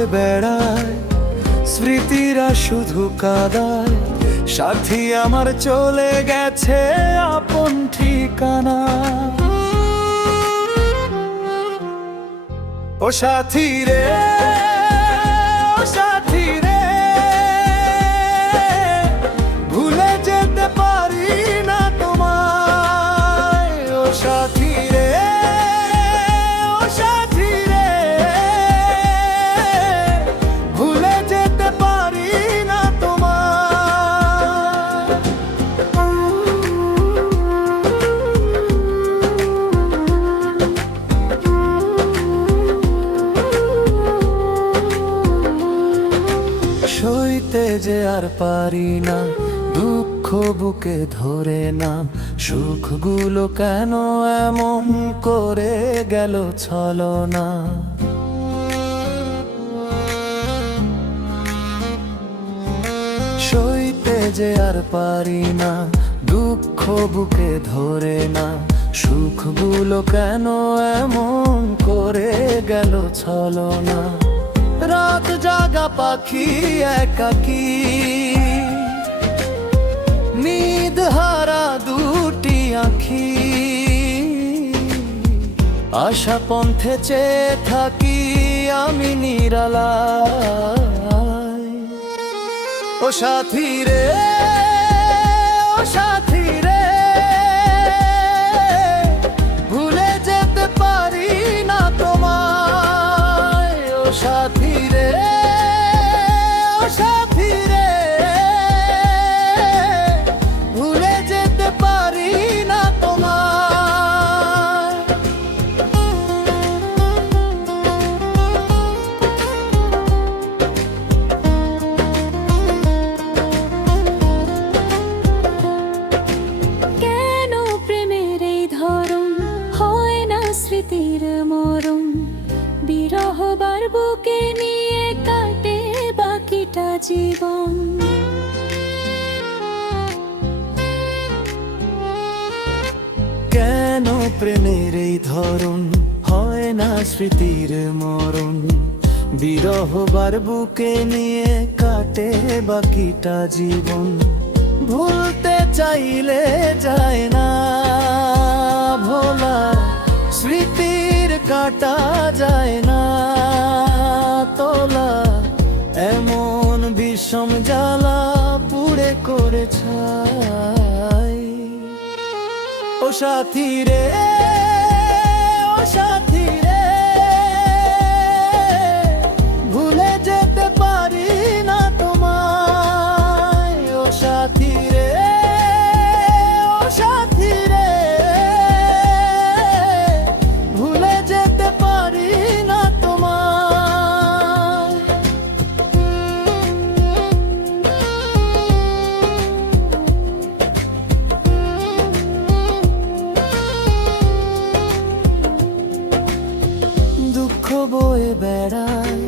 বয়ে বেড়ায়, স্মৃতিরা শুধু কাঁদায়। সাথী আমার চলে গেছে আপন ঠিকানা। ও সাথী রে, ও সাথী রে, ভুলে যেতে পারি না তোমায়। ও সাথী রে, ও সাথী রে, ভুলে যেতে পারি না তোমায়। সইতে যে আর পারি না, দুঃখ বুকে ধরে না। সুখগুলো কেন এমন করে গেল ছলনা। সইতে যে আর পারি না, দুঃখ বুকে ধরে না। সুখগুলো কেন এমন করে গেল ছলনা। রাত জাগা পাখি একাকী, নিদ হারা দুটি আঁখি। আশা পন্থে চেয়ে থাকি আমি নিরালায়। ও সাথী রে, ও সাথী রে, ভুলে যেতে পারি না তোমায়। ও সাথী রে, ও সাথী রে, ভুলে যেতে পারি না তোমায়। কেন প্রেমের এই ধরন হয় না স্মৃতির মরণ? বিরহবার বুকে নিয়ে কাটে বাকিটা জীবন। কেন প্রেমের এই ধরন হয় না স্মৃতির মরণ? বিরহবার বুকে নিয়ে কাটে বাকিটা জীবন। ভুলতে চাইলে যায় না ভোলা, স্মৃতির কাটা যায় না তোলা। এমন বিষম জ্বালা পুড়ে করে ছাই। ও সাথী রে, ও সাথী রে, ভুলে যেতে পারি না তোমায়। ও সাথী রে, ও সাথী রে, ভুলে যেতে পারি না তোমায়। দুঃখ বয়ে বেড়ায়,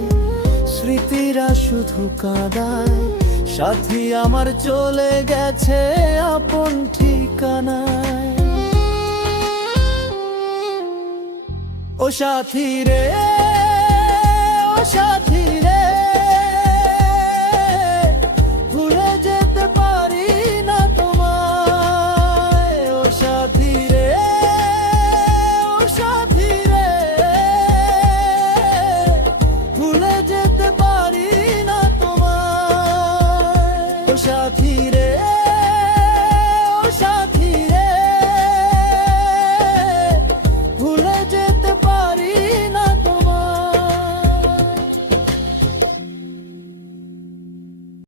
স্মৃতিরা শুধু কাঁদায়। সাথী আমার চলে গেছে আপন ঠিকানায়। ও সাথী রে, ও সাথী রে,